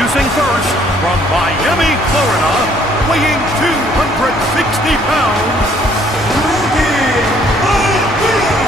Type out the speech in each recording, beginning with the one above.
Introducing first, from Miami, Florida, weighing 260 pounds, Rocky Maivia!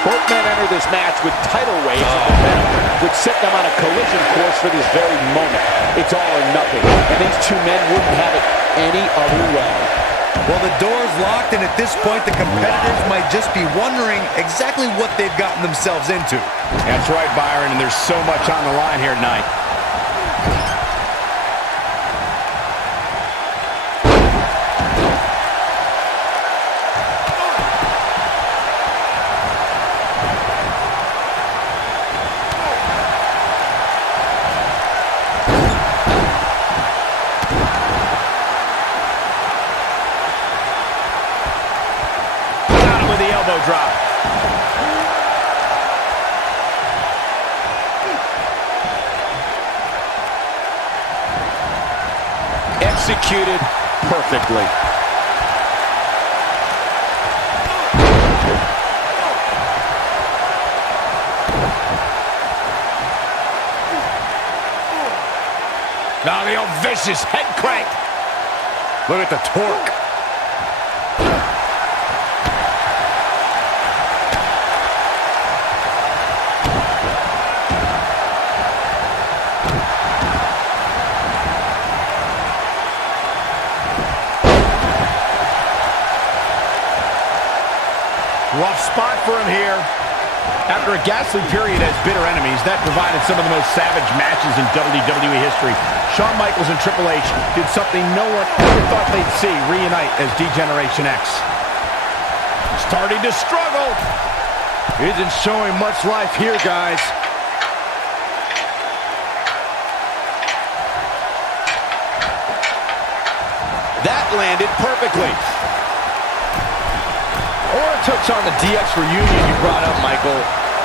Both men enter this match with title weights, which set them on a collision course for this very moment. It's all or nothing, and these two men wouldn't have it any other way. Well, the door's locked, and at this point, the competitors might just be wondering exactly what they've gotten themselves into. That's right, Byron, and there's so much on the line here tonight. Elbow drop. Executed perfectly. Now the old vicious head crank. Look at the torque. Rough spot for him here. After a ghastly period as bitter enemies, that provided some of the most savage matches in WWE history. Shawn Michaels and Triple H did something no one ever thought they'd see reunite as D-Generation X. Starting to struggle. Isn't showing much life here, guys. That landed perfectly. I want to touch on the DX reunion you brought up, Michael.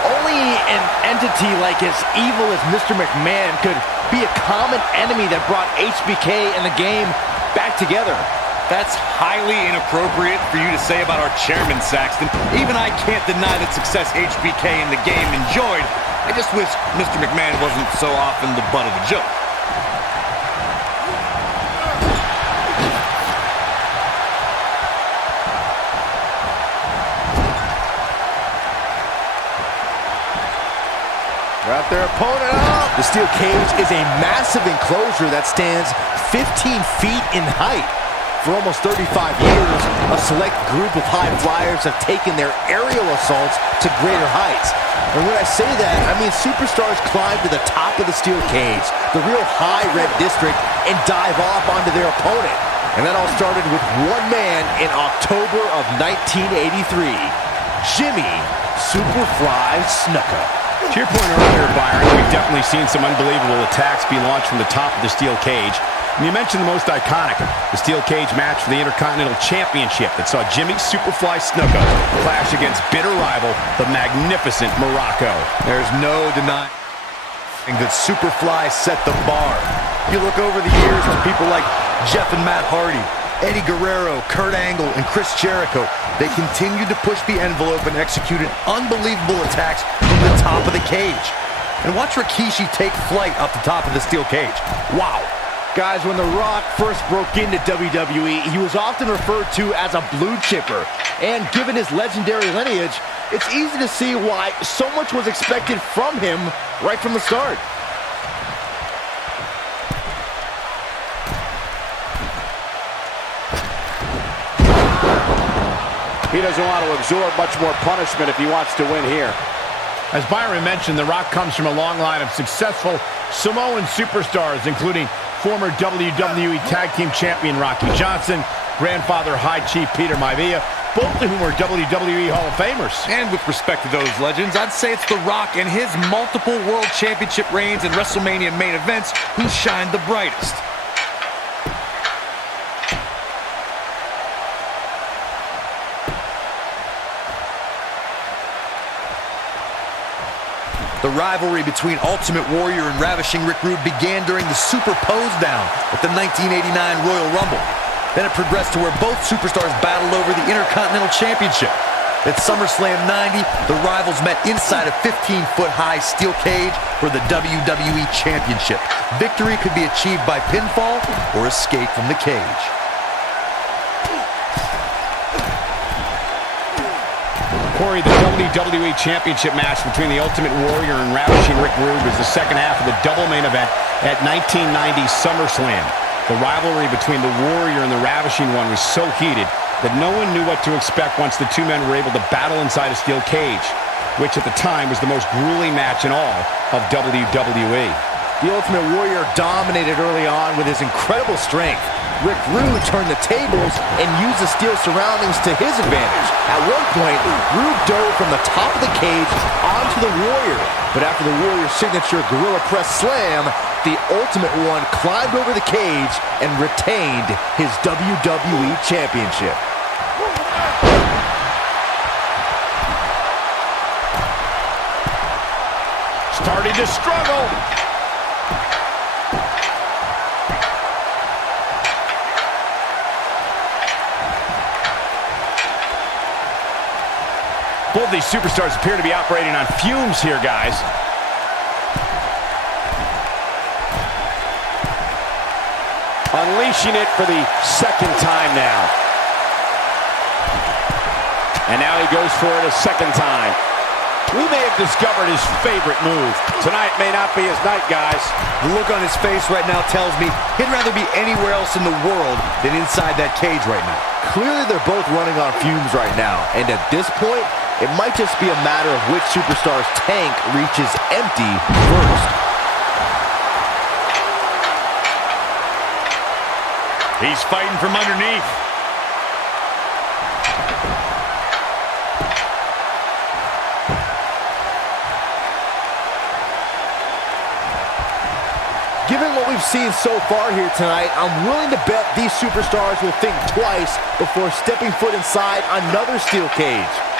Only an entity like as evil as Mr. McMahon could be a common enemy that brought HBK and the game back together. That's highly inappropriate for you to say about our chairman, Saxton. Even I can't deny the success HBK and the game enjoyed. I just wish Mr. McMahon wasn't so often the butt of the joke. Got their opponent up. The steel cage is a massive enclosure that stands 15 feet in height. For almost 35 years, a select group of high flyers have taken their aerial assaults to greater heights. And when I say that, I mean superstars climb to the top of the steel cage, the real high red district, and dive off onto their opponent. And that all started with one man in October of 1983, Jimmy Superfly Snuka. To your point earlier, Byron, we've definitely seen some unbelievable attacks be launched from the top of the steel cage. And you mentioned the most iconic, the steel cage match for the Intercontinental Championship that saw Jimmy Superfly Snuka clash against bitter rival, the magnificent Morocco. There's no denying that Superfly set the bar. You look over the years to people like Jeff and Matt Hardy, Eddie Guerrero, Kurt Angle, and Chris Jericho. They continued to push the envelope and executed unbelievable attacks from the top of the cage. And watch Rikishi take flight up the top of the steel cage. Wow. Guys, when The Rock first broke into WWE, he was often referred to as a blue chipper. And given his legendary lineage, it's easy to see why so much was expected from him right from the start. He doesn't want to absorb much more punishment if he wants to win here. As Byron mentioned, The Rock comes from a long line of successful Samoan superstars, including former WWE Tag Team Champion Rocky Johnson, grandfather High Chief Peter Maivia, both of whom are WWE Hall of Famers. And with respect to those legends, I'd say it's The Rock and his multiple World Championship reigns and WrestleMania main events who shine the brightest. The rivalry between Ultimate Warrior and Ravishing Rick Rude began during the Super Pose Down at the 1989 Royal Rumble. Then it progressed to where both superstars battled over the Intercontinental Championship. At SummerSlam 90, the rivals met inside a 15-foot-high steel cage for the WWE Championship. Victory could be achieved by pinfall or escape from the cage. Corey, the WWE Championship match between the Ultimate Warrior and Ravishing Rick Rude was the second half of the double main event at 1990 SummerSlam. The rivalry between the Warrior and the Ravishing One was so heated that no one knew what to expect once the two men were able to battle inside a steel cage, which at the time was the most grueling match in all of WWE. The Ultimate Warrior dominated early on with his incredible strength. Rick Rude turned the tables and used the steel surroundings to his advantage. At one point, Rude dove from the top of the cage onto the Warrior. But after the Warrior's signature Gorilla Press Slam, the Ultimate One climbed over the cage and retained his WWE Championship. Starting to struggle. Both these superstars appear to be operating on fumes here, guys. Unleashing it for the second time now. And now he goes for it a second time. We may have discovered his favorite move. Tonight may not be his night, guys. The look on his face right now tells me he'd rather be anywhere else in the world than inside that cage right now. Clearly, they're both running on fumes right now. And at this point, it might just be a matter of which superstar's tank reaches empty first. He's fighting from underneath. Given what we've seen so far here tonight, I'm willing to bet these superstars will think twice before stepping foot inside another steel cage.